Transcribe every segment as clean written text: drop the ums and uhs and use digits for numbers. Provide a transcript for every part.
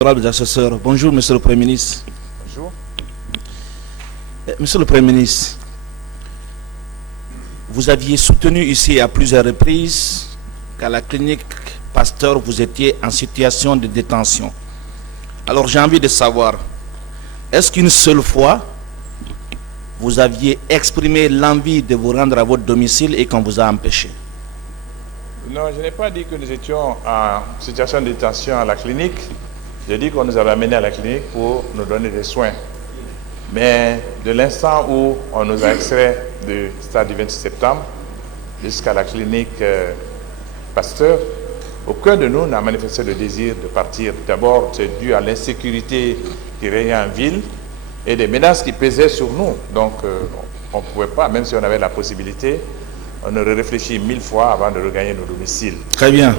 Honorables assesseurs, bonjour Monsieur le Premier ministre. Bonjour. Monsieur le Premier ministre, vous aviez soutenu ici à plusieurs reprises qu'à la clinique Pasteur, vous étiez en situation de détention. Alors j'ai envie de savoir, est-ce qu'une seule fois, vous aviez exprimé l'envie de vous rendre à votre domicile et qu'on vous a empêché? Non, je n'ai pas dit que nous étions en situation de détention à la clinique. J'ai dit qu'on nous avait amenés à la clinique pour nous donner des soins. Mais de l'instant où on nous a extrait du stade du 26 septembre jusqu'à la clinique Pasteur, aucun de nous n'a manifesté le désir de partir. D'abord, c'est dû à l'insécurité qui régnait en ville et des menaces qui pesaient sur nous. Donc, on ne pouvait pas, même si on avait la possibilité, on aurait réfléchi 1000 fois avant de regagner nos domiciles. Très bien.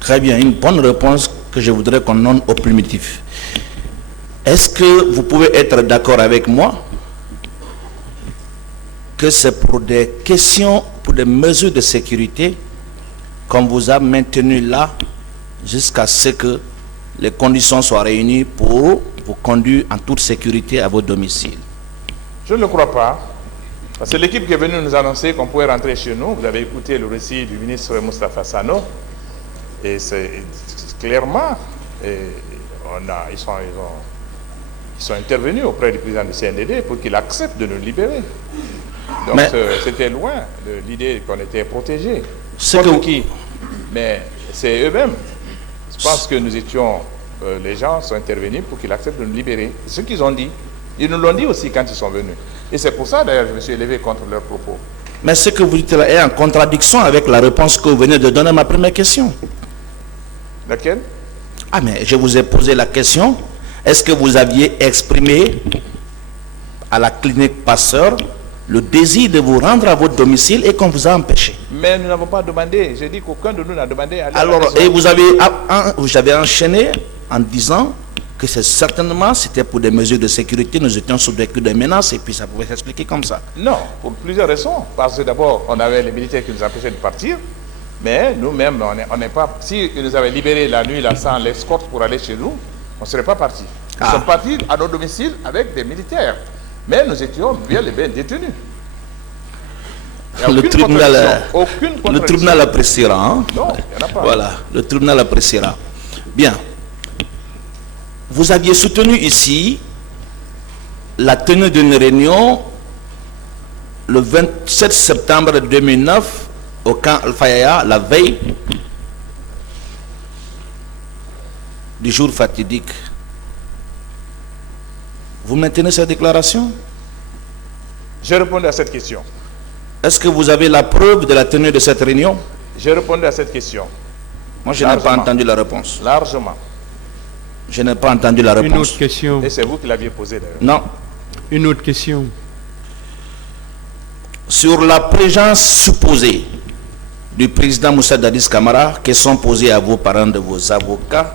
Très bien. Une bonne réponse que je voudrais qu'on donne au primitif. Est-ce que vous pouvez être d'accord avec moi que c'est pour des questions, pour des mesures de sécurité qu'on vous a maintenu là jusqu'à ce que les conditions soient réunies pour vous conduire en toute sécurité à votre domicile? Je ne le crois pas. Parce que l'équipe qui est venue nous annoncer qu'on pouvait rentrer chez nous, vous avez écouté le récit du ministre Moustapha Sano, et c'est clairement, ils sont intervenus auprès du président du CNDD pour qu'il accepte de nous libérer. Donc c'était loin de l'idée qu'on était protégés. Mais c'est eux-mêmes. Je pense que nous étions, les gens sont intervenus pour qu'ils acceptent de nous libérer. C'est ce qu'ils ont dit. Ils nous l'ont dit aussi quand ils sont venus. Et c'est pour ça d'ailleurs que je me suis élevé contre leurs propos. Mais ce que vous dites là est en contradiction avec la réponse que vous venez de donner à ma première question. Laquelle? Ah, mais je vous ai posé la question. Est-ce que vous aviez exprimé à la clinique Pasteur le désir de vous rendre à votre domicile et qu'on vous a empêché? Mais nous n'avons pas demandé. J'ai dit qu'aucun de nous n'a demandé à aller alors, à la maison. et vous avez enchaîné en disant que c'était pour des mesures de sécurité, nous étions sous des coups de menaces et puis ça pouvait s'expliquer comme ça. Non, pour plusieurs raisons. Parce que d'abord, on avait les militaires qui nous empêchaient de partir. Mais nous-mêmes, on n'est pas... Si ils nous avaient libérés la nuit là, sans l'escorte pour aller chez nous, on ne serait pas partis. Nous sommes partis à nos domiciles avec des militaires. Mais nous étions bien et bien détenus. Le tribunal appréciera. Hein? Non, il n'y en a pas. Voilà, le tribunal appréciera. Bien. Vous aviez soutenu ici la tenue d'une réunion le 27 septembre 2009 au camp Al-Fayaya, la veille du jour fatidique. Vous maintenez cette déclaration? Je répondais à cette question. Est-ce que vous avez la preuve de la tenue de cette réunion? Je répondais à cette question. Moi, je n'ai pas entendu la réponse. Largement. Je n'ai pas entendu la réponse. Une autre question. Et c'est vous qui l'aviez posée d'ailleurs. Non. Une autre question. Sur la présence supposée du président Moussa Dadis Camara, questions posées à vous par un de vos avocats,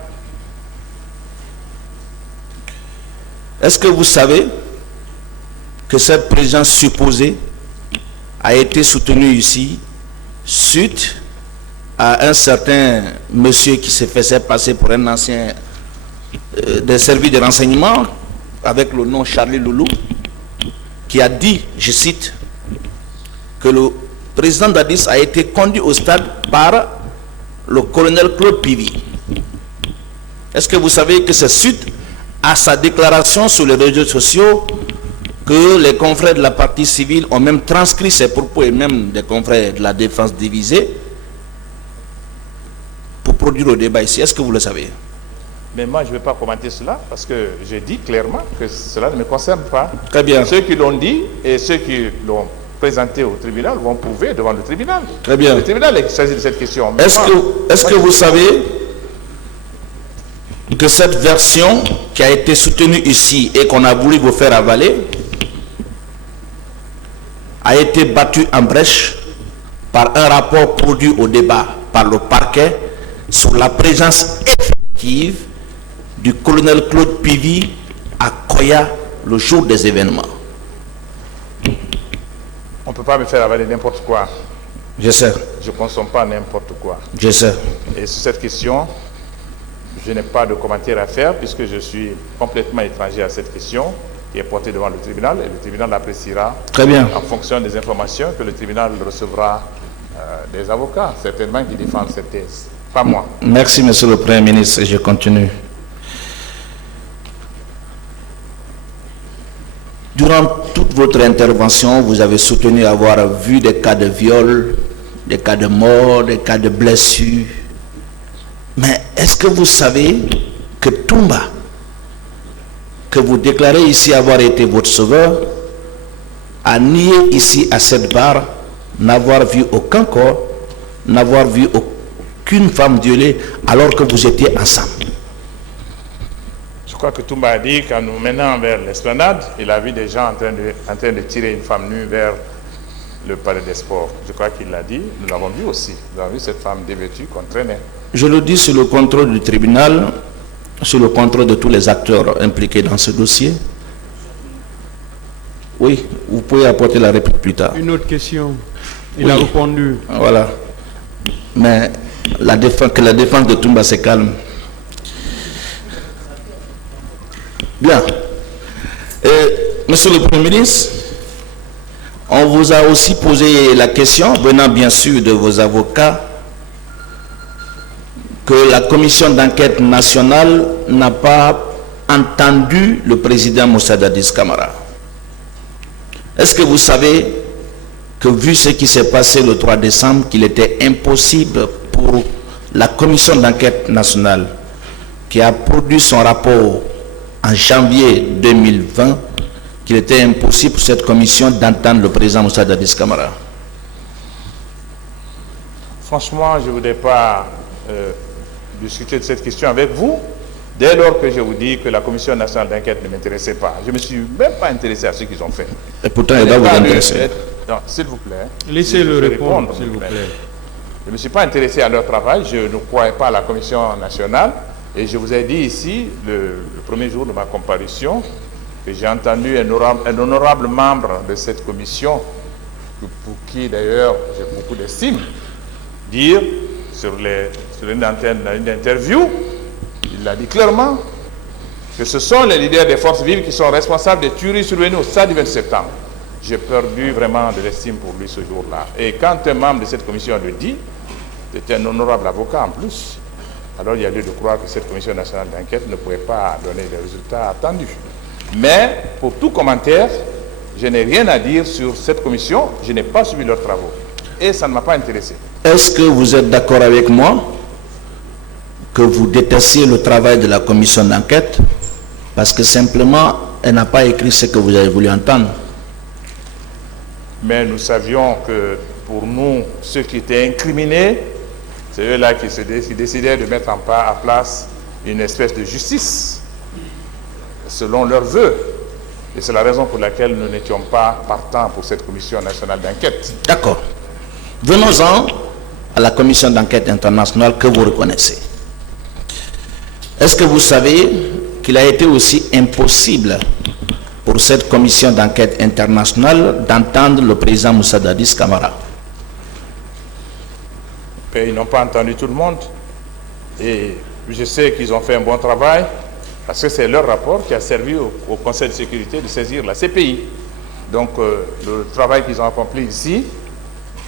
est-ce que vous savez que cette présence supposée a été soutenue ici suite à un certain monsieur qui se faisait passer pour un ancien des services de renseignement avec le nom Charlie Loulou, qui a dit, je cite, que le président Dadis a été conduit au stade par le colonel Claude Pivy. Est-ce que vous savez que c'est suite à sa déclaration sur les réseaux sociaux que les confrères de la partie civile ont même transcrit ses propos et même des confrères de la défense divisée pour produire le débat ici? Est-ce que vous le savez? Mais moi, je ne vais pas commenter cela parce que j'ai dit clairement que cela ne me concerne pas. Très bien. Ceux qui l'ont dit et ceux qui l'ont présenté au tribunal vont prouver devant le tribunal. Très bien. Le tribunal est saisi de cette question. Est-ce que vous savez que cette version qui a été soutenue ici et qu'on a voulu vous faire avaler a été battue en brèche par un rapport produit au débat par le parquet sur la présence effective du colonel Claude Pivy à Koya le jour des événements? On ne peut pas me faire avaler n'importe quoi. Je sais. Je ne consomme pas n'importe quoi. Je sais. Et sur cette question, je n'ai pas de commentaire à faire puisque je suis complètement étranger à cette question qui est portée devant le tribunal et le tribunal l'appréciera en fonction des informations que le tribunal recevra des avocats, certainement qui défendent cette thèse, pas moi. Merci, Monsieur le Premier ministre, et je continue. Durant toute votre intervention, vous avez soutenu avoir vu des cas de viol, des cas de mort, des cas de blessures. Mais est-ce que vous savez que Toumba, que vous déclarez ici avoir été votre sauveur, a nié ici à cette barre n'avoir vu aucun corps, n'avoir vu aucune femme violée alors que vous étiez ensemble? Je crois que Toumba a dit qu'en nous menant vers l'esplanade, il a vu des gens en train de tirer une femme nue vers le palais des sports. Je crois qu'il l'a dit, nous l'avons vu aussi. Nous avons vu cette femme dévêtue qu'on traînait. Je le dis sur le contrôle du tribunal, sur le contrôle de tous les acteurs impliqués dans ce dossier. Oui, vous pouvez apporter la réplique plus tard. Une autre question. Il a répondu. Voilà. Mais que la défense de Toumba se calme. Bien. Monsieur le Premier ministre, on vous a aussi posé la question, venant bien sûr de vos avocats, que la commission d'enquête nationale n'a pas entendu le président Moussa Dadis Camara. Est-ce que vous savez que, vu ce qui s'est passé le 3 décembre, qu'il était impossible pour la commission d'enquête nationale, qui a produit son rapport en janvier 2020, qu'il était impossible pour cette commission d'entendre le président Moussa Dadis Camara? Franchement, je ne voudrais pas discuter de cette question avec vous, dès lors que je vous dis que la commission nationale d'enquête ne m'intéressait pas. Je ne me suis même pas intéressé à ce qu'ils ont fait. Et pourtant, il doit vous intéresser. Non, s'il vous plaît. Laissez-le répondre, s'il vous plaît. Je ne me suis pas intéressé à leur travail, je ne croyais pas à la commission nationale, et je vous ai dit ici, le premier jour de ma comparution, que j'ai entendu un honorable membre de cette commission, pour qui d'ailleurs j'ai beaucoup d'estime, dire sur une interview, il l'a dit clairement, que ce sont les leaders des forces vives qui sont responsables des tueries survenues au stade du 20 septembre. J'ai perdu vraiment de l'estime pour lui ce jour-là. Et quand un membre de cette commission le dit, c'était un honorable avocat en plus, alors il y a lieu de croire que cette commission nationale d'enquête ne pouvait pas donner les résultats attendus. Mais pour tout commentaire, je n'ai rien à dire sur cette commission, je n'ai pas suivi leurs travaux. Et ça ne m'a pas intéressé. Est-ce que vous êtes d'accord avec moi que vous détestiez le travail de la commission d'enquête parce que simplement elle n'a pas écrit ce que vous avez voulu entendre? Mais nous savions que pour nous, ceux qui étaient incriminés, c'est eux-là qui décidaient de mettre en place une espèce de justice selon leurs vœux. Et c'est la raison pour laquelle nous n'étions pas partants pour cette commission nationale d'enquête. D'accord. Venons-en à la commission d'enquête internationale que vous reconnaissez. Est-ce que vous savez qu'il a été aussi impossible pour cette commission d'enquête internationale d'entendre le président Moussa Dadis Camara? Et ils n'ont pas entendu tout le monde. Et je sais qu'ils ont fait un bon travail parce que c'est leur rapport qui a servi au Conseil de sécurité de saisir la CPI. Donc le travail qu'ils ont accompli ici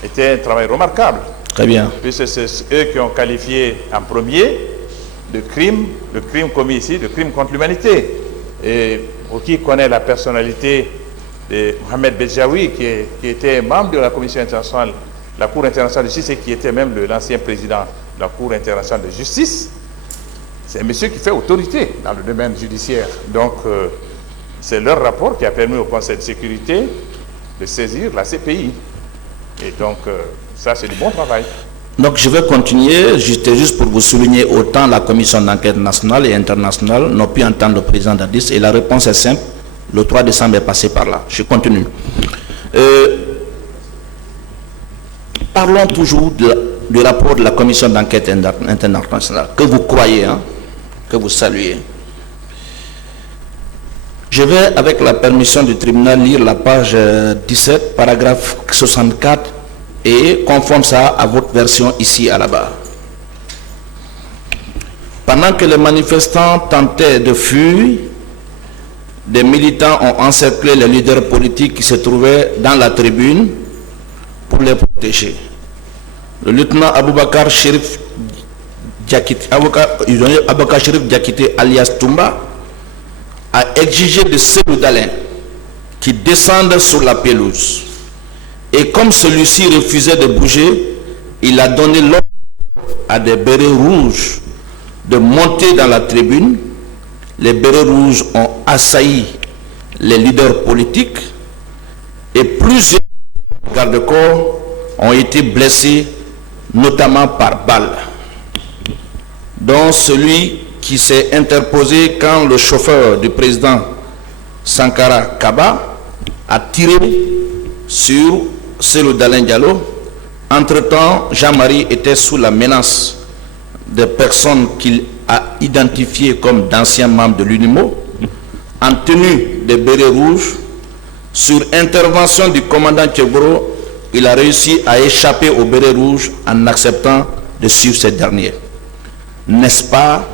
était un travail remarquable. Très bien. Puisque c'est eux qui ont qualifié en premier le crime commis ici, de crime contre l'humanité. Et pour qui connaît la personnalité de Mohamed Bedjaoui, qui était membre de la Commission internationale, la Cour internationale de justice, et qui était même l'ancien président de la Cour internationale de justice, c'est un monsieur qui fait autorité dans le domaine judiciaire. Donc, c'est leur rapport qui a permis au Conseil de sécurité de saisir la CPI. Et donc, ça, c'est du bon travail. Donc, je vais continuer, juste pour vous souligner, autant la commission d'enquête nationale et internationale n'ont pu entendre le président Dadis, et la réponse est simple, le 3 décembre est passé par là. Je continue. Parlons toujours du rapport de la commission d'enquête internationale, que vous croyez, que vous saluez. Je vais, avec la permission du tribunal, lire la page 17, paragraphe 64, et conforme ça à votre version ici à la barre. Pendant que les manifestants tentaient de fuir, des militants ont encerclé les leaders politiques qui se trouvaient dans la tribune pour les protéger. Le lieutenant Aboubakar Chérif Diakité alias Toumba a exigé de Cellou Dalein qui descende sur la pelouse. Et comme celui-ci refusait de bouger, il a donné l'ordre à des bérets rouges de monter dans la tribune. Les bérets rouges ont assailli les leaders politiques et plusieurs gardes-corps ont été blessés, notamment par balle, dont celui qui s'est interposé quand le chauffeur du président Sankara Kaba a tiré sur Cellou Dalein Diallo. Entre-temps, Jean-Marie était sous la menace des personnes qu'il a identifiées comme d'anciens membres de l'UNIMO, en tenue des bérets rouges. Sur intervention du commandant Tcheboro, il a réussi à échapper aux bérets rouges en acceptant de suivre ces derniers. N'est-ce pas?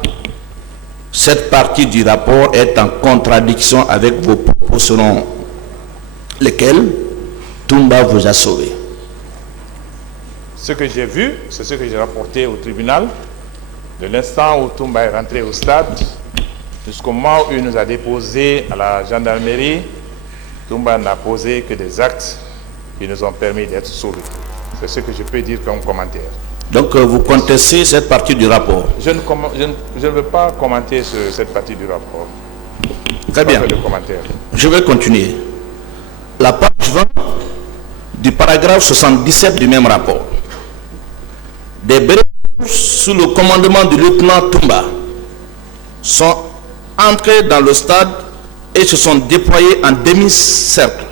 Cette partie du rapport est en contradiction avec vos propos selon lesquels Toumba vous a sauvé. Ce que j'ai vu, c'est ce que j'ai rapporté au tribunal. De l'instant où Toumba est rentré au stade, jusqu'au moment où il nous a déposé à la gendarmerie, Toumba n'a posé que des actes qui nous ont permis d'être sauvés. C'est ce que je peux dire comme commentaire. Donc vous contestez cette partie du rapport? Je ne veux pas commenter cette partie du rapport. Très bien. Je vais continuer. La page 20 du paragraphe 77 du même rapport. Des bérets sous le commandement du lieutenant Toumba sont entrés dans le stade et se sont déployés en demi-cercle,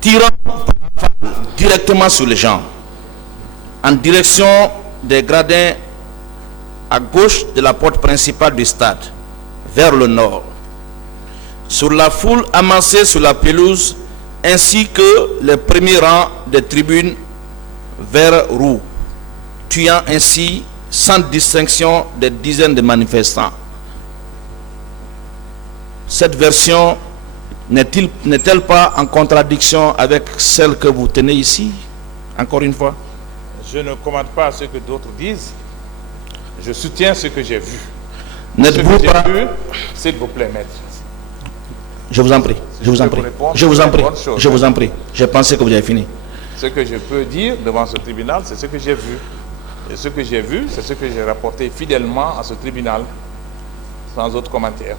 tirant directement sur les gens, en direction des gradins à gauche de la porte principale du stade, vers le nord, sur la foule amassée sur la pelouse, ainsi que les premiers rangs des tribunes vers Roux, tuant ainsi sans distinction des dizaines de manifestants. Cette version n'est-elle pas en contradiction avec celle que vous tenez ici, encore une fois? Je ne commente pas ce que d'autres disent. Je soutiens ce que j'ai vu. N'êtes-vous pas... S'il vous plaît, maître. Je vous en prie, je vous en prie, je vous en prie, je vous en prie. J'ai pensé que vous avez fini. Ce que je peux dire devant ce tribunal, c'est ce que j'ai vu. Et ce que j'ai vu, c'est ce que j'ai rapporté fidèlement à ce tribunal, sans autre commentaire.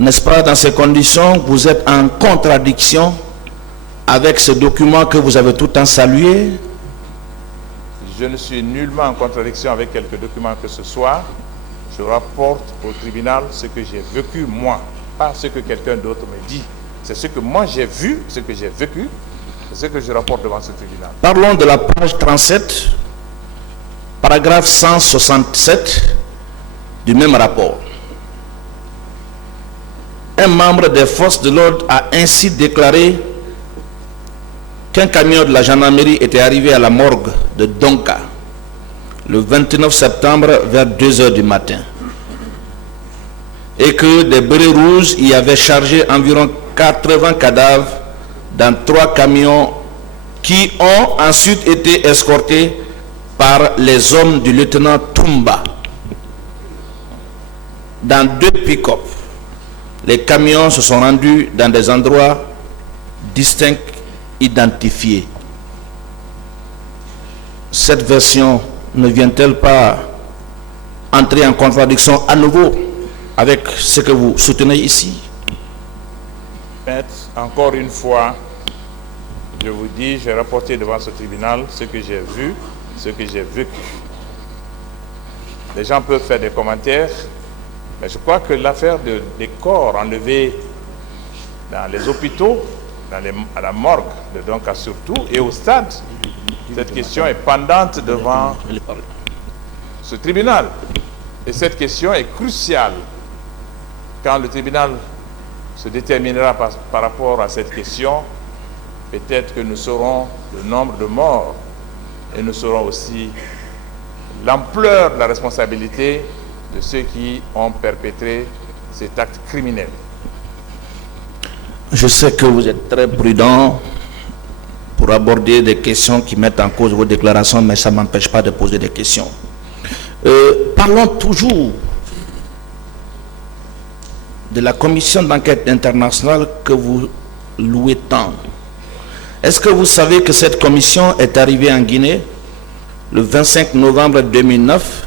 N'est-ce pas, dans ces conditions, vous êtes en contradiction avec ce document que vous avez tout le temps salué? Je ne suis nullement en contradiction avec quelque document que ce soit. Je rapporte au tribunal ce que j'ai vécu moi, pas ce que quelqu'un d'autre me dit. C'est ce que moi j'ai vu, ce que j'ai vécu, c'est ce que je rapporte devant ce tribunal. Parlons de la page 37, paragraphe 167 du même rapport. Un membre des forces de l'ordre a ainsi déclaré qu'un camion de la gendarmerie était arrivé à la morgue de Donka le 29 septembre vers 2 h du matin et que des bérets rouges y avaient chargé environ 80 cadavres dans 3 camions qui ont ensuite été escortés par les hommes du lieutenant Toumba dans 2 pick-up. Les camions se sont rendus dans des endroits distincts, identifiés. Cette version ne vient-elle pas entrer en contradiction à nouveau avec ce que vous soutenez ici? Maître, encore une fois, je vous dis, j'ai rapporté devant ce tribunal ce que j'ai vu, ce que j'ai vécu. Les gens peuvent faire des commentaires, mais je crois que l'affaire des corps enlevés dans les hôpitaux, à la morgue de Donka surtout, et au stade, cette question est pendante devant ce tribunal. Et cette question est cruciale. Quand le tribunal se déterminera par rapport à cette question, peut-être que nous saurons le nombre de morts et nous saurons aussi l'ampleur de la responsabilité de ceux qui ont perpétré cet acte criminel. Je sais que vous êtes très prudent pour aborder des questions qui mettent en cause vos déclarations, mais ça ne m'empêche pas de poser des questions. Parlons toujours de la commission d'enquête internationale que vous louez tant. Est-ce que vous savez que cette commission est arrivée en Guinée le 25 novembre 2009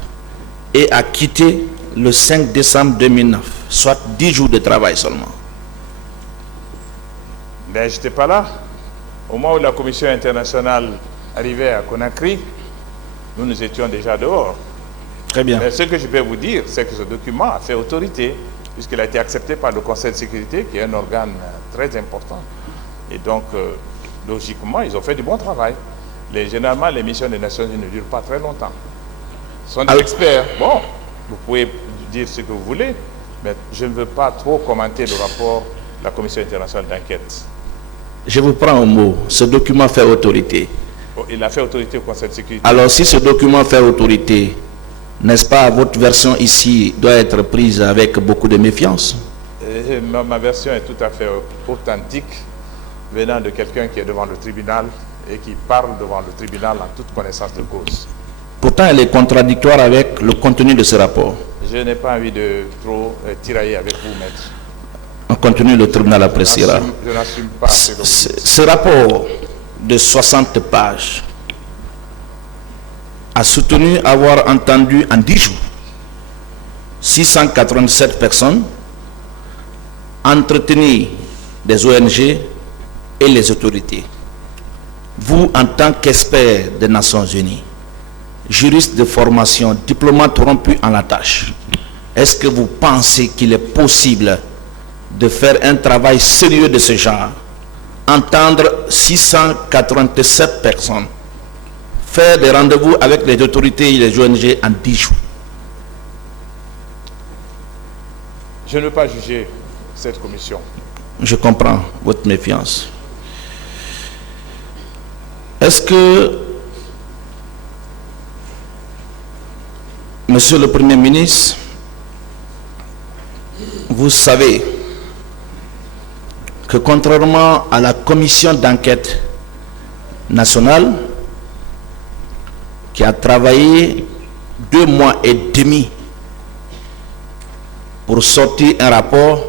et a quitté le 5 décembre 2009, soit 10 jours de travail seulement? Mais je n'étais pas là. Au moment où la commission internationale arrivait à Conakry, nous étions déjà dehors. Très bien. Mais ce que je peux vous dire, c'est que ce document a fait autorité, puisqu'il a été accepté par le Conseil de sécurité, qui est un organe très important. Et donc, logiquement, ils ont fait du bon travail. Généralement, les missions des Nations Unies ne durent pas très longtemps. Ce sont des experts. Bon, vous pouvez dire ce que vous voulez, mais je ne veux pas trop commenter le rapport de la Commission internationale d'enquête. Je vous prends au mot. Ce document fait autorité. Bon, il a fait autorité au Conseil de sécurité. Alors, si ce document fait autorité, n'est-ce pas, votre version ici doit être prise avec beaucoup de méfiance? Ma version est tout à fait authentique, venant de quelqu'un qui est devant le tribunal et qui parle devant le tribunal en toute connaissance de cause. Pourtant, elle est contradictoire avec le contenu de ce rapport. Je n'ai pas envie de trop tirailler avec vous, maître. En contenu, le tribunal appréciera. Je n'assume pas. Ce rapport de 60 pages a soutenu avoir entendu en 10 jours 687 personnes, entretenir des ONG et les autorités. Vous, en tant qu'expert des Nations Unies, juriste de formation, diplomate rompu en la tâche, est-ce que vous pensez qu'il est possible de faire un travail sérieux de ce genre, entendre 687 personnes, faire des rendez-vous avec les autorités et les ONG en 10 jours? Je ne veux pas juger cette commission. Je comprends votre méfiance. Est-ce que, Monsieur le Premier ministre, vous savez que contrairement à la commission d'enquête nationale qui a travaillé 2 mois et demi pour sortir un rapport,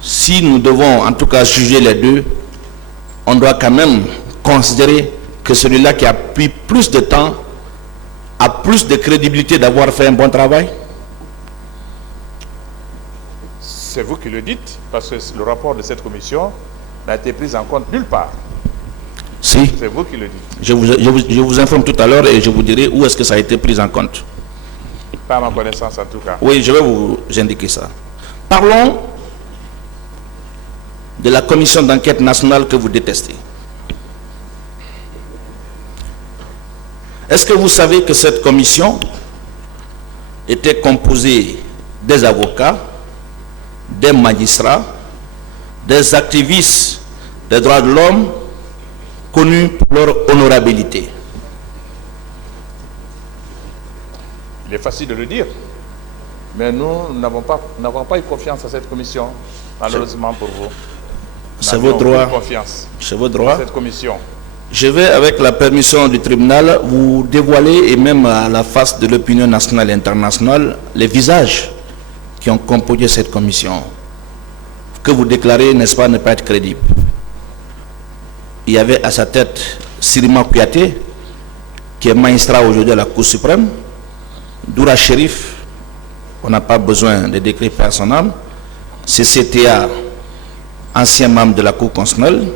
si nous devons en tout cas juger les deux, on doit quand même considérer que celui-là qui a pris plus de temps a plus de crédibilité d'avoir fait un bon travail? C'est vous qui le dites, parce que le rapport de cette commission n'a été pris en compte nulle part. Si. C'est vous qui le dites. Je vous informe tout à l'heure et je vous dirai où est-ce que ça a été pris en compte. Pas à ma connaissance en tout cas. Oui, je vais vous indiquer ça. Parlons de la commission d'enquête nationale que vous détestez. Est-ce que vous savez que cette commission était composée des avocats, des magistrats, des activistes des droits de l'homme connus pour leur honorabilité? Il est facile de le dire, mais nous n'avons pas eu confiance à cette commission, malheureusement pour vous. C'est votre droit. C'est votre droit. Cette commission. Je vais, avec la permission du tribunal, vous dévoiler, et même à la face de l'opinion nationale et internationale, les visages qui ont composé cette commission, que vous déclarez, n'est-ce pas, ne pas être crédible. Il y avait à sa tête Sirima Kouyaté, qui est magistrat aujourd'hui à la Cour suprême, Doura Chérif, on n'a pas besoin de décret personnel, CCTA, ancien membre de la Cour constitutionnelle,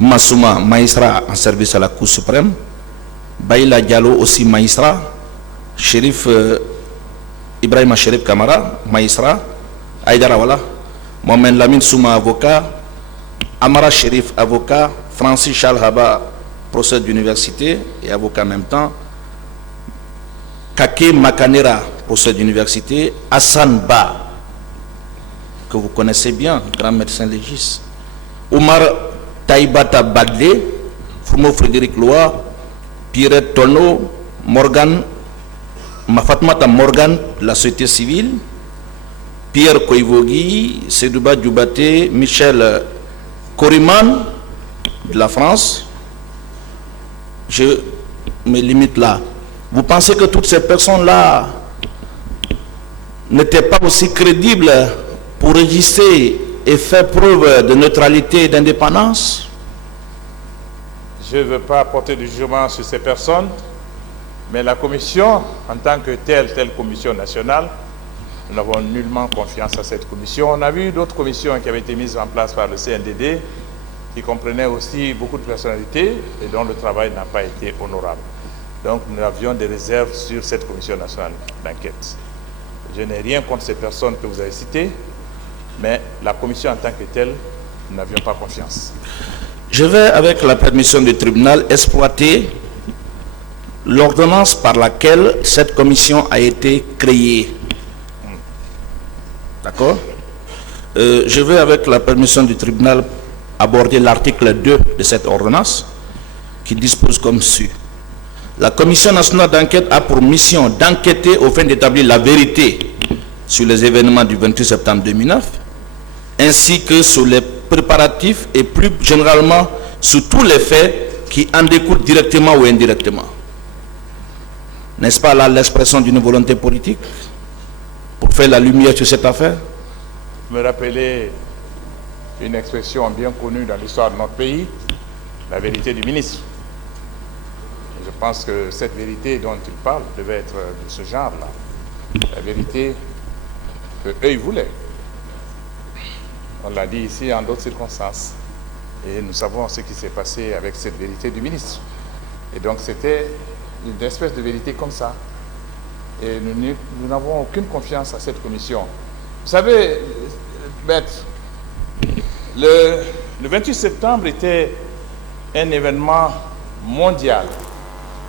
Massouma, magistrat en service à la Cour suprême, Baïla Diallo, aussi magistrat, Chérif Ibrahima Chérif Kamara, magistrat, Aïdara Wala, Mohamed Lamine Souma, avocat, Amara Chérif, avocat, Francis Charles Haba, professeur d'université et avocat en même temps, Kake Makanera, professeur d'université, Hassan Ba, que vous connaissez bien, grand médecin légiste, Omar Taïbata Badlé, Fumo Frédéric Loa, Pierre Tono, Fatmata Morgan, la société civile, Pierre Koivogui, Sedouba Djoubaté, Michel Koriman de la France. Je me limite là. Vous pensez que toutes ces personnes-là n'étaient pas aussi crédibles pour résister et faire preuve de neutralité et d'indépendance? Je ne veux pas porter du jugement sur ces personnes, mais la commission, en tant que telle commission nationale, nous n'avons nullement confiance à cette commission. On a vu d'autres commissions qui avaient été mises en place par le CNDD, qui comprenaient aussi beaucoup de personnalités et dont le travail n'a pas été honorable. Donc nous avions des réserves sur cette commission nationale d'enquête. Je n'ai rien contre ces personnes que vous avez citées, mais la commission en tant que telle, nous n'avions pas confiance. Je vais, avec la permission du tribunal, exploiter l'ordonnance par laquelle cette commission a été créée. D'accord? Je vais, avec la permission du tribunal, aborder l'article 2 de cette ordonnance qui dispose comme suit. La Commission nationale d'enquête a pour mission d'enquêter au fin d'établir la vérité sur les événements du 28 septembre 2009, ainsi que sur les préparatifs et plus généralement sur tous les faits qui en découlent directement ou indirectement. N'est-ce pas là l'expression d'une volonté politique pour faire la lumière sur cette affaire? Vous me rappelez une expression bien connue dans l'histoire de notre pays, la vérité du ministre. Je pense que cette vérité dont il parle devait être de ce genre-là. La vérité qu'eux, ils voulaient. On l'a dit ici en d'autres circonstances. Et nous savons ce qui s'est passé avec cette vérité du ministre. Et donc c'était une espèce de vérité comme ça. Et nous n'avons aucune confiance à cette commission. Vous savez, Maître, le 28 septembre était un événement mondial.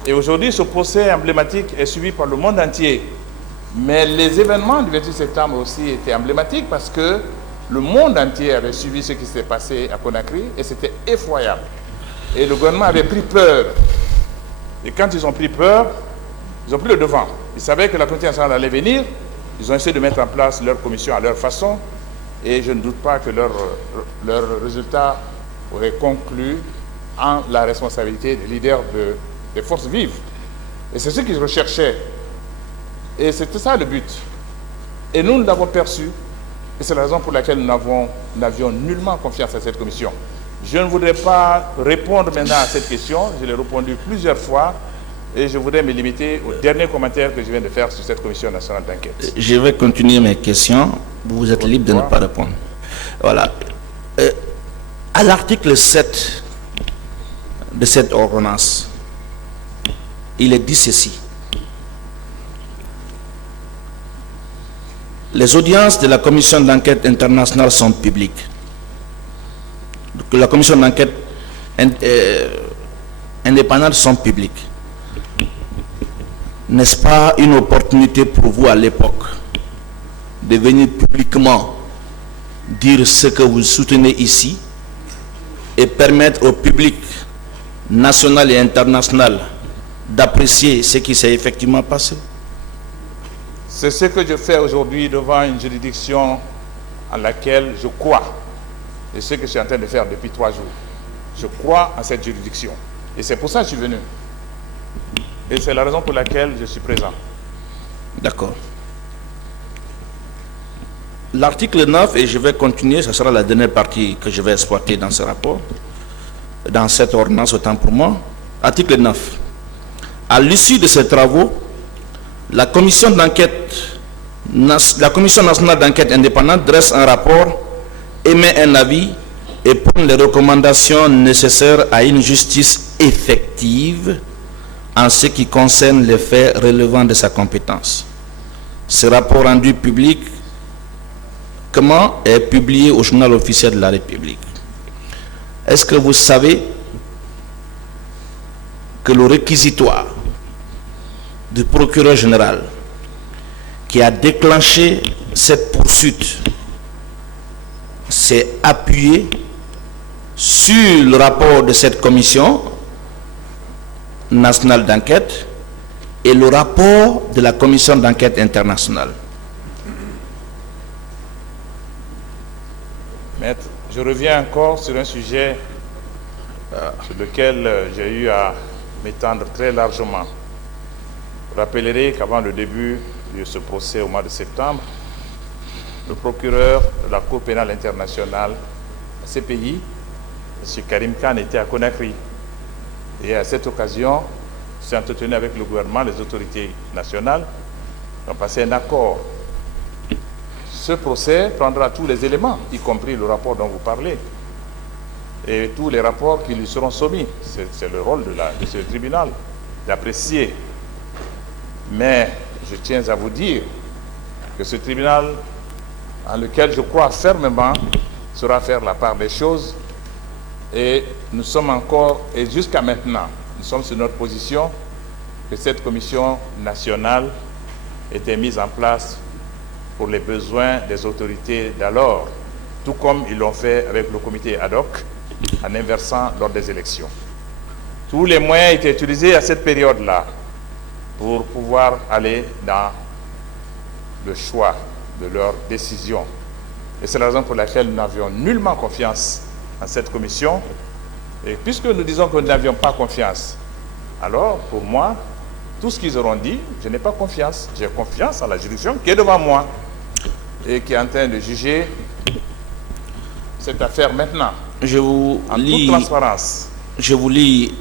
Et aujourd'hui, ce procès emblématique est suivi par le monde entier. Mais les événements du 28 septembre aussi étaient emblématiques parce que le monde entier avait suivi ce qui s'est passé à Conakry et c'était effroyable. Et le gouvernement avait pris peur. Et quand ils ont pris peur, ils ont pris le devant. Ils savaient que la communauté nationale allait venir. Ils ont essayé de mettre en place leur commission à leur façon. Et je ne doute pas que leur résultat aurait conclu en la responsabilité des leaders des forces vives. Et c'est ce qu'ils recherchaient. Et c'était ça le but. Et nous l'avons perçu. Et c'est la raison pour laquelle nous n'avions nullement confiance à cette commission. Je ne voudrais pas répondre maintenant à cette question. Je l'ai répondu plusieurs fois. Et je voudrais me limiter au dernier commentaire que je viens de faire sur cette commission nationale d'enquête. Je vais continuer mes questions. Vous êtes libre de ne pas répondre. Voilà. À l'article 7 de cette ordonnance, il est dit ceci. Les audiences de la commission d'enquête internationale sont publiques. La commission d'enquête indépendante sont publiques. N'est-ce pas une opportunité pour vous à l'époque de venir publiquement dire ce que vous soutenez ici et permettre au public national et international d'apprécier ce qui s'est effectivement passé? C'est ce que je fais aujourd'hui devant une juridiction en laquelle je crois. Et ce que je suis en train de faire depuis 3 jours. Je crois en cette juridiction. Et c'est pour ça que je suis venu. Et c'est la raison pour laquelle je suis présent. D'accord. L'article 9, et je vais continuer, ce sera la dernière partie que je vais exploiter dans ce rapport, dans cette ordonnance, autant pour moi. Article 9. À l'issue de ces travaux, la commission nationale d'enquête indépendante dresse un rapport, émet un avis et prend les recommandations nécessaires à une justice effective en ce qui concerne les faits relevant de sa compétence. Ce rapport rendu public est publié au journal officiel de la République. Est-ce que vous savez que le réquisitoire du procureur général qui a déclenché cette poursuite s'est appuyé sur le rapport de cette commission nationale d'enquête et le rapport de la commission d'enquête internationale. Maître, je reviens encore sur un sujet sur lequel j'ai eu à m'étendre très largement. Vous rappellerez qu'avant le début de ce procès au mois de septembre, le procureur de la Cour pénale internationale, CPI, M. Karim Khan, était à Conakry. Et à cette occasion, s'est entretenu avec le gouvernement, les autorités nationales, ont passé un accord. Ce procès prendra tous les éléments, y compris le rapport dont vous parlez, et tous les rapports qui lui seront soumis. C'est le rôle de ce tribunal d'apprécier. Mais je tiens à vous dire que ce tribunal, en lequel je crois fermement, saura faire la part des choses. Et nous sommes encore, et jusqu'à maintenant, nous sommes sur notre position que cette commission nationale était mise en place pour les besoins des autorités d'alors, tout comme ils l'ont fait avec le comité ad hoc, en inversant lors des élections. Tous les moyens étaient utilisés à cette période-là pour pouvoir aller dans le choix de leur décision. Et c'est la raison pour laquelle nous n'avions nullement confiance en cette commission. Et puisque nous disons que nous n'avions pas confiance, alors pour moi, tout ce qu'ils auront dit, je n'ai pas confiance. J'ai confiance en la juridiction qui est devant moi et qui est en train de juger cette affaire maintenant. Je vous en lis, toute transparence. Je vous lis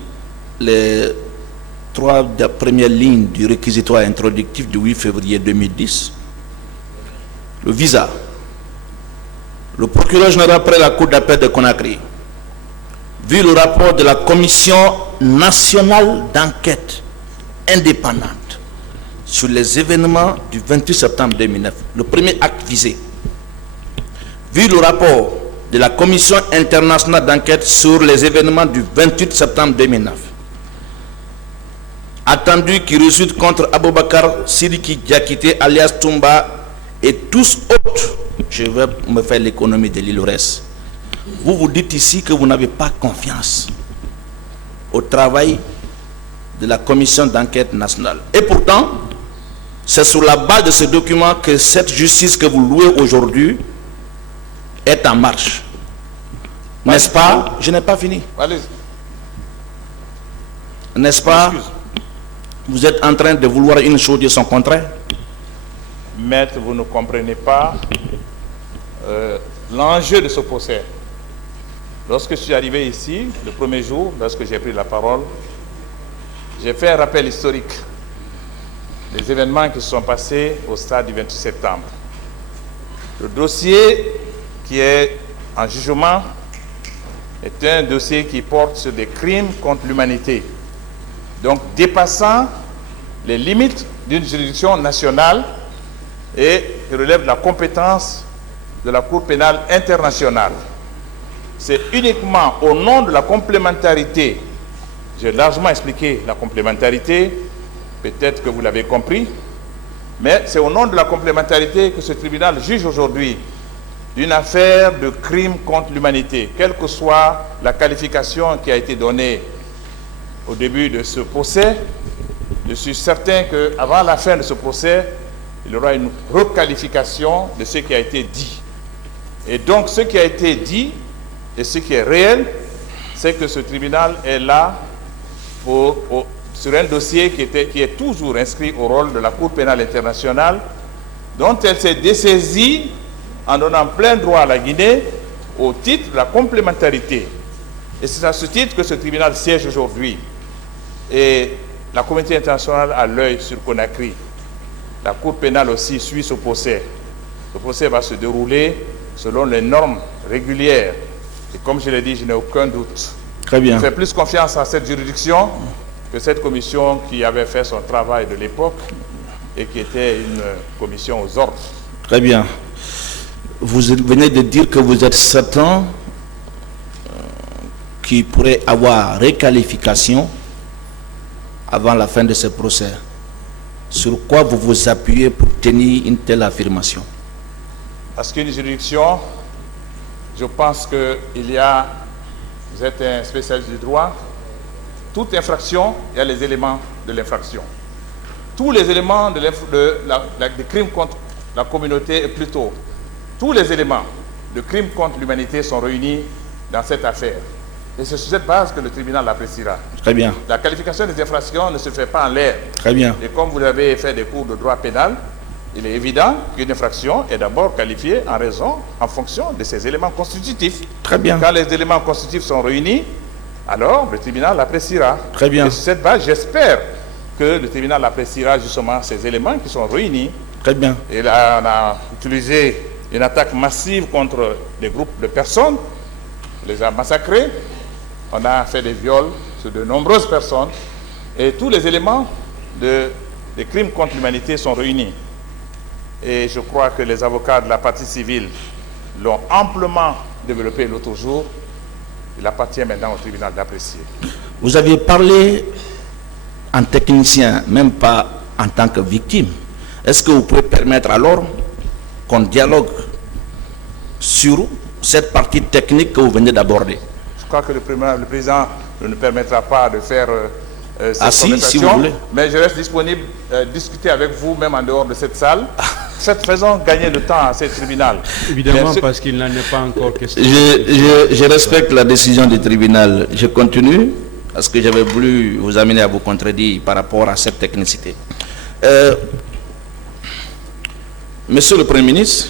les 3 premières lignes du réquisitoire introductif du 8 février 2010. Le visa. Le procureur général près la Cour d'appel de Conakry, vu le rapport de la Commission nationale d'enquête indépendante sur les événements du 28 septembre 2009, le premier acte visé, vu le rapport de la Commission internationale d'enquête sur les événements du 28 septembre 2009, attendu qui résulte contre Aboubakar Sidiki Diakité alias Toumba et tous autres, je vais me faire l'économie de l'île Aurès. Vous vous dites ici que vous n'avez pas confiance au travail de la commission d'enquête nationale. Et pourtant, c'est sur la base de ce document que cette justice que vous louez aujourd'hui est en marche. N'est-ce pas? Je n'ai pas fini. Allez. N'est-ce pas? Vous êtes en train de vouloir une chose et son contraire. Maître, vous ne comprenez pas l'enjeu de ce procès. Lorsque je suis arrivé ici, le premier jour, lorsque j'ai pris la parole, j'ai fait un rappel historique des événements qui se sont passés au stade du 28 septembre. Le dossier qui est en jugement est un dossier qui porte sur des crimes contre l'humanité, donc dépassant les limites d'une juridiction nationale et qui relève de la compétence de la Cour pénale internationale. C'est uniquement au nom de la complémentarité, j'ai largement expliqué la complémentarité, peut-être que vous l'avez compris, mais c'est au nom de la complémentarité que ce tribunal juge aujourd'hui d'une affaire de crime contre l'humanité, quelle que soit la qualification qui a été donnée au début de ce procès. Je suis certain qu'avant la fin de ce procès, il y aura une requalification de ce qui a été dit. Et donc, ce qui a été dit et ce qui est réel, c'est que ce tribunal est là sur un dossier qui est toujours inscrit au rôle de la Cour pénale internationale, dont elle s'est dessaisie en donnant plein droit à la Guinée au titre de la complémentarité. Et c'est à ce titre que ce tribunal siège aujourd'hui. Et la communauté internationale a l'œil sur Conakry. La Cour pénale aussi suit ce procès. Ce procès va se dérouler selon les normes régulières. Et comme je l'ai dit, je n'ai aucun doute. Très bien. Je fais plus confiance à cette juridiction que cette commission qui avait fait son travail de l'époque et qui était une commission aux ordres. Très bien. Vous venez de dire que vous êtes certain qu'il pourrait avoir réqualification avant la fin de ce procès. Sur quoi vous vous appuyez pour tenir une telle affirmation? Parce qu'une juridiction, je pense que vous êtes un spécialiste du droit, toute infraction, il y a les éléments de l'infraction. tous les éléments des crimes contre la communauté, et plutôt tous les éléments de crimes contre l'humanité sont réunis dans cette affaire. Et c'est sur cette base que le tribunal l'appréciera. Très bien. La qualification des infractions ne se fait pas en l'air. Très bien. Et comme vous avez fait des cours de droit pénal, il est évident qu'une infraction est d'abord qualifiée en fonction de ses éléments constitutifs. Très bien. Quand les éléments constitutifs sont réunis, alors le tribunal l'appréciera. Très bien. Et sur cette base, j'espère que le tribunal appréciera justement ces éléments qui sont réunis. Très bien. Et là, on a utilisé une attaque massive contre des groupes de personnes, on les a massacrés, on a fait des viols sur de nombreuses personnes, et tous les éléments des crimes contre l'humanité sont réunis. Et je crois que les avocats de la partie civile l'ont amplement développé l'autre jour. Il appartient maintenant au tribunal d'apprécier. Vous aviez parlé en technicien, même pas en tant que victime. Est-ce que vous pouvez permettre alors qu'on dialogue sur cette partie technique que vous venez d'aborder? Je crois que le président ne permettra pas de faire cette conversation, si vous voulez. Mais je reste disponible à discuter avec vous, même en dehors de cette salle. Faisons gagner du temps à ce tribunal. Évidemment, parce qu'il n'en est pas encore question. Je respecte la décision du tribunal. Je continue, parce que j'avais voulu vous amener à vous contredire par rapport à cette technicité. Monsieur le Premier ministre,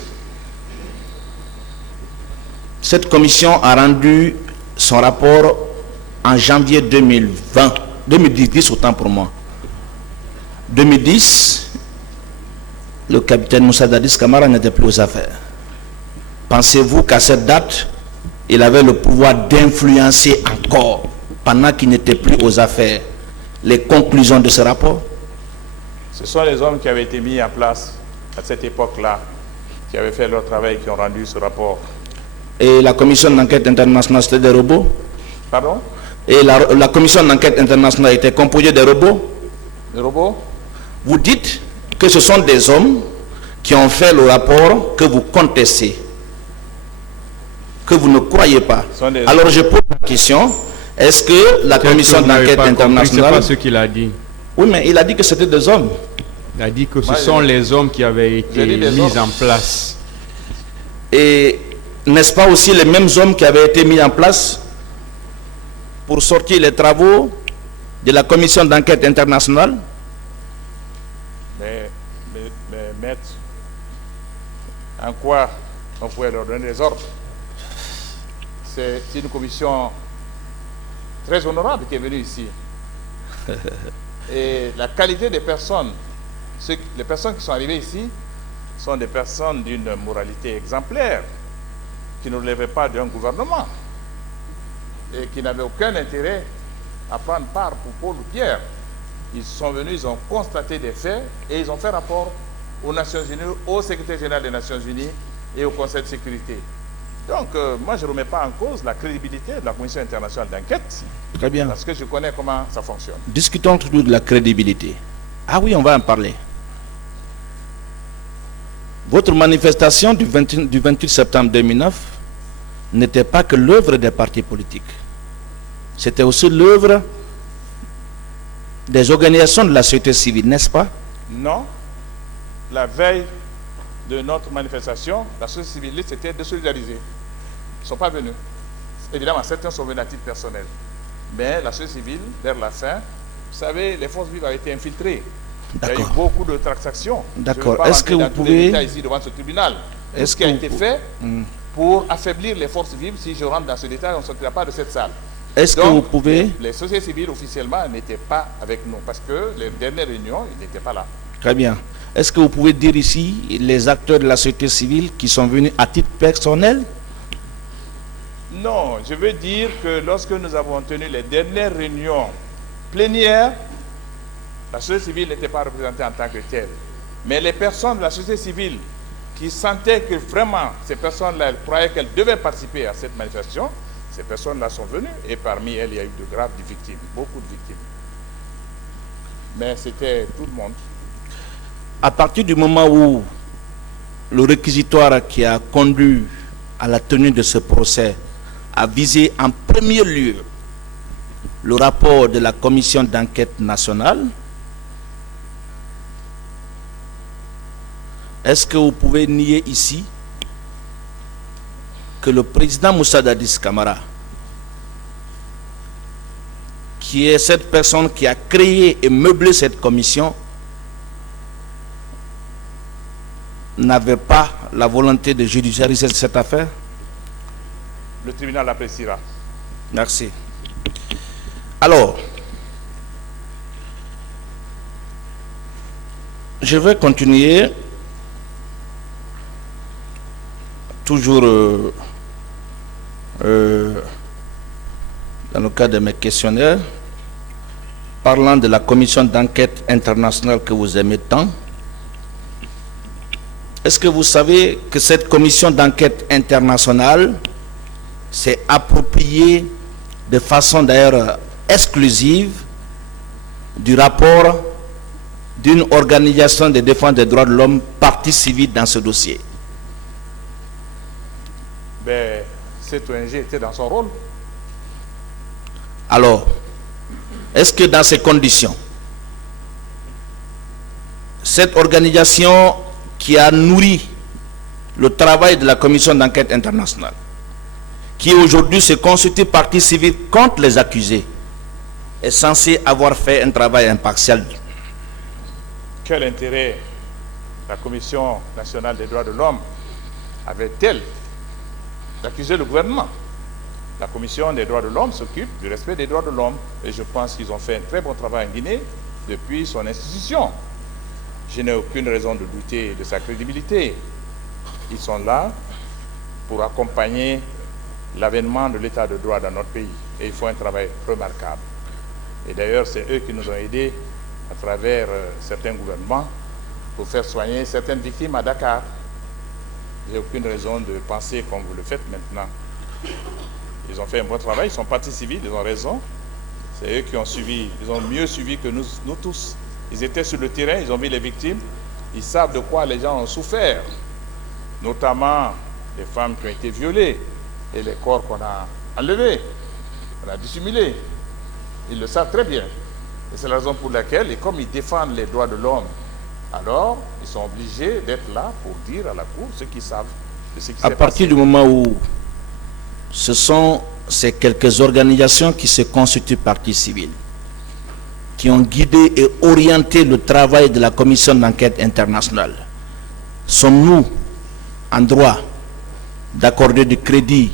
cette commission a rendu son rapport en janvier 2010 autant pour moi. 2010, le capitaine Moussa Dadis Camara n'était plus aux affaires. Pensez-vous qu'à cette date, il avait le pouvoir d'influencer encore, pendant qu'il n'était plus aux affaires, les conclusions de ce rapport? Ce sont les hommes qui avaient été mis en place à cette époque-là, qui avaient fait leur travail, qui ont rendu ce rapport. Et la commission d'enquête internationale, c'était des robots? Pardon? Et la commission d'enquête internationale était composée de robots? Des robots? Vous dites que ce sont des hommes qui ont fait le rapport que vous contestez, que vous ne croyez pas. Alors je pose la question, est-ce que la commission d'enquête internationale... C'est pas ce qu'il a dit. Oui, mais il a dit que c'était des hommes. Il a dit que ce sont les hommes qui avaient été mis en place. Et n'est-ce pas aussi les mêmes hommes qui avaient été mis en place pour sortir les travaux de la commission d'enquête internationale? Mais maître, en quoi on pouvait leur donner des ordres? C'est une commission très honorable qui est venue ici. Et la qualité des personnes, les personnes qui sont arrivées ici, sont des personnes d'une moralité exemplaire, qui ne relèvaient pas d'un gouvernement et qui n'avaient aucun intérêt à prendre part pour Paul ou Pierre. Ils sont venus, ils ont constaté des faits et ils ont fait rapport aux Nations Unies, au secrétaire général des Nations Unies et au Conseil de sécurité. Donc, moi, je ne remets pas en cause la crédibilité de la Commission internationale d'enquête. Très bien. Parce que je connais comment ça fonctionne. Discutons toujours de la crédibilité. Ah oui, on va en parler. Votre manifestation du 28 septembre 2009 n'était pas que l'œuvre des partis politiques. C'était aussi l'œuvre des organisations de la société civile, n'est-ce pas? Non. La veille de notre manifestation, la société civile s'était désolidariser. Ils ne sont pas venus. Évidemment, certains sont venus à titre personnel. Mais la société civile, vers la fin, vous savez, les forces vives avaient été infiltrées. Il y a eu beaucoup de transactions. D'accord. Est-ce que vous pouvez... ici devant ce tribunal. Ce qui a été fait pour affaiblir les forces vives, si je rentre dans ce détail, on ne sortira pas de cette salle. Est-ce que vous pouvez... Les sociétés civiles officiellement n'étaient pas avec nous parce que les dernières réunions, ils n'étaient pas là. Très bien. Est-ce que vous pouvez dire ici les acteurs de la société civile qui sont venus à titre personnel? Non, je veux dire que lorsque nous avons tenu les dernières réunions plénières, la société civile n'était pas représentée en tant que telle. Mais les personnes de la société civile qui sentaient que vraiment ces personnes-là croyaient qu'elles devaient participer à cette manifestation, ces personnes-là sont venues et parmi elles, il y a eu de graves victimes, beaucoup de victimes. Mais c'était tout le monde. À partir du moment où le réquisitoire qui a conduit à la tenue de ce procès a visé en premier lieu le rapport de la commission d'enquête nationale, est-ce que vous pouvez nier ici que le président Moussa Dadis Camara, qui est cette personne qui a créé et meublé cette commission, n'avait pas la volonté de judiciariser cette affaire? Le tribunal appréciera. Merci. Alors, je vais continuer toujours dans le cadre de mes questionnaires, parlant de la commission d'enquête internationale que vous aimez tant. Est-ce que vous savez que cette commission d'enquête internationale s'est appropriée de façon d'ailleurs exclusive du rapport d'une organisation de défense des droits de l'homme partie civile dans ce dossier? Ben, cette ONG était dans son rôle. Alors, est-ce que dans ces conditions, cette organisation qui a nourri le travail de la commission d'enquête internationale, qui aujourd'hui se constitue partie civile contre les accusés, est censée avoir fait un travail impartial? Quel intérêt la Commission nationale des droits de l'homme avait-elle d'accuser le gouvernement? La Commission des droits de l'homme s'occupe du respect des droits de l'homme et je pense qu'ils ont fait un très bon travail en Guinée depuis son institution. Je n'ai aucune raison de douter de sa crédibilité. Ils sont là pour accompagner l'avènement de l'état de droit dans notre pays et ils font un travail remarquable. Et d'ailleurs, c'est eux qui nous ont aidés à travers certains gouvernements pour faire soigner certaines victimes à Dakar. J'ai aucune raison de penser comme vous le faites maintenant. Ils ont fait un bon travail, ils sont partis civils, ils ont raison. C'est eux qui ont suivi, ils ont mieux suivi que nous tous. Ils étaient sur le terrain, ils ont vu les victimes, ils savent de quoi les gens ont souffert, notamment les femmes qui ont été violées et les corps qu'on a enlevés, on a dissimulés. Ils le savent très bien. Et c'est la raison pour laquelle, et comme ils défendent les droits de l'homme, alors ils sont obligés d'être là pour dire à la Cour ce qu'ils savent de ce qui s'est passé. À partir du moment où ce sont ces quelques organisations qui se constituent partie civile, qui ont guidé et orienté le travail de la commission d'enquête internationale, sommes-nous en droit d'accorder du crédit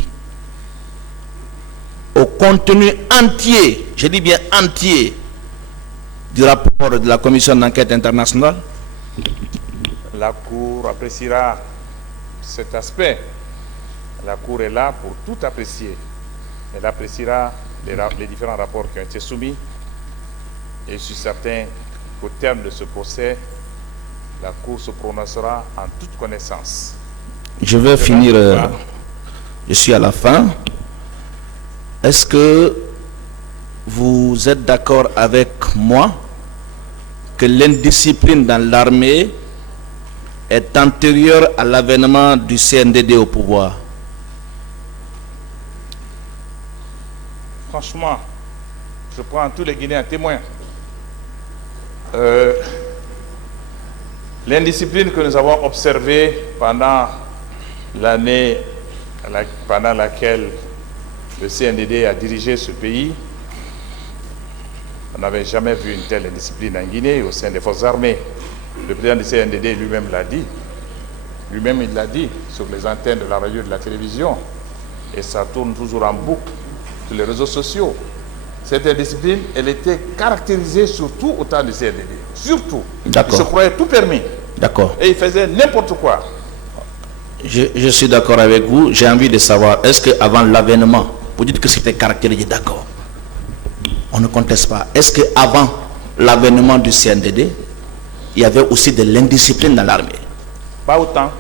au contenu entier, je dis bien entier, du rapport de la commission d'enquête internationale? La Cour appréciera cet aspect. La Cour est là pour tout apprécier. Elle appréciera les différents rapports qui ont été soumis et je suis certain qu'au terme de ce procès, la Cour se prononcera en toute connaissance. Je vais finir, je suis à la fin. Est-ce que vous êtes d'accord avec moi que l'indiscipline dans l'armée est antérieure à l'avènement du CNDD au pouvoir? Franchement, je prends tous les Guinéens témoins. L'indiscipline que nous avons observée pendant l'année pendant laquelle le CNDD a dirigé ce pays, on n'avait jamais vu une telle indiscipline en Guinée au sein des forces armées. Le président du CNDD lui-même l'a dit. Lui-même, il l'a dit sur les antennes de la radio et de la télévision. Et ça tourne toujours en boucle sur les réseaux sociaux. Cette indiscipline, elle était caractérisée surtout au temps du CNDD. Surtout. Il se croyait tout permis. D'accord. Et il faisait n'importe quoi. Je suis d'accord avec vous. J'ai envie de savoir, est-ce qu'avant l'avènement, vous dites que c'était caractérisé, d'accord, on ne conteste pas. Est-ce qu'avant l'avènement du CNDD, il y avait aussi de l'indiscipline dans l'armée? Pas autant.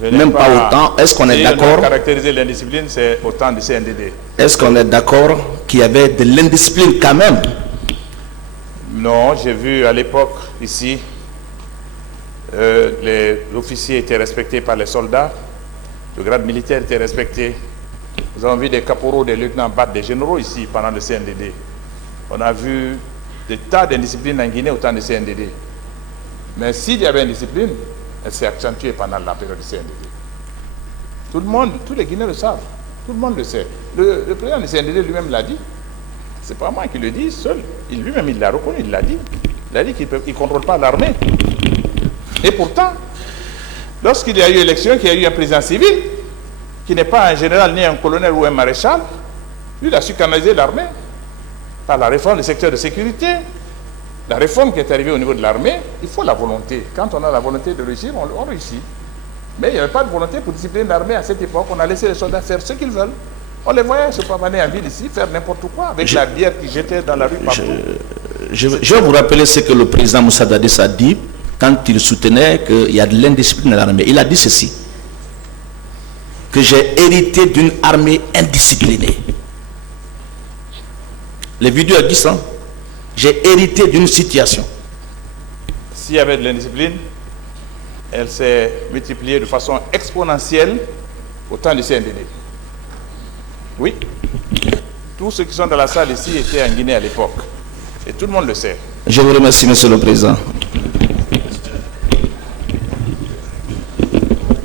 Même pas autant. Est-ce qu'on est d'accord? Caractériser l'indiscipline, c'est au temps du CNDD. Est-ce qu'on est d'accord qu'il y avait de l'indiscipline quand même? Non, j'ai vu à l'époque ici, les officiers étaient respectés par les soldats, le grade militaire était respecté. Nous avons vu des caporaux, des lieutenants battre des généraux ici pendant le CNDD. On a vu des tas d'indisciplines en Guinée au temps du CNDD. Mais s'il y avait une discipline, elle s'est accentuée pendant la période du CNDD. Tout le monde, tous les Guinéens le savent. Tout le monde le sait. Le président du CNDD lui-même l'a dit. C'est pas moi qui le dis seul. Lui-même, il l'a reconnu, il l'a dit. Il a dit qu'il ne contrôle pas l'armée. Et pourtant, lorsqu'il y a eu élection, qu'il y a eu un président civil, qui n'est pas un général, ni un colonel ou un maréchal, lui, il a su canaliser l'armée par la réforme du secteur de sécurité. La réforme qui est arrivée au niveau de l'armée, il faut la volonté. Quand on a la volonté de réussir, on réussit. Mais il n'y avait pas de volonté pour discipliner l'armée à cette époque. On a laissé les soldats faire ce qu'ils veulent. On les voyait se pavaner en ville ici, faire n'importe quoi, avec la bière qui jetait dans la rue partout. Je vais vous rappeler ce que le président Moussa Dadis a dit quand il soutenait qu'il y a de l'indiscipline dans l'armée. Il a dit ceci, que j'ai hérité d'une armée indisciplinée. Les vidéos disent ça. J'ai hérité d'une situation. S'il y avait de l'indiscipline, elle s'est multipliée de façon exponentielle au temps du CNDD. Oui. Tous ceux qui sont dans la salle ici étaient en Guinée à l'époque. Et tout le monde le sait. Je vous remercie, Monsieur le Président.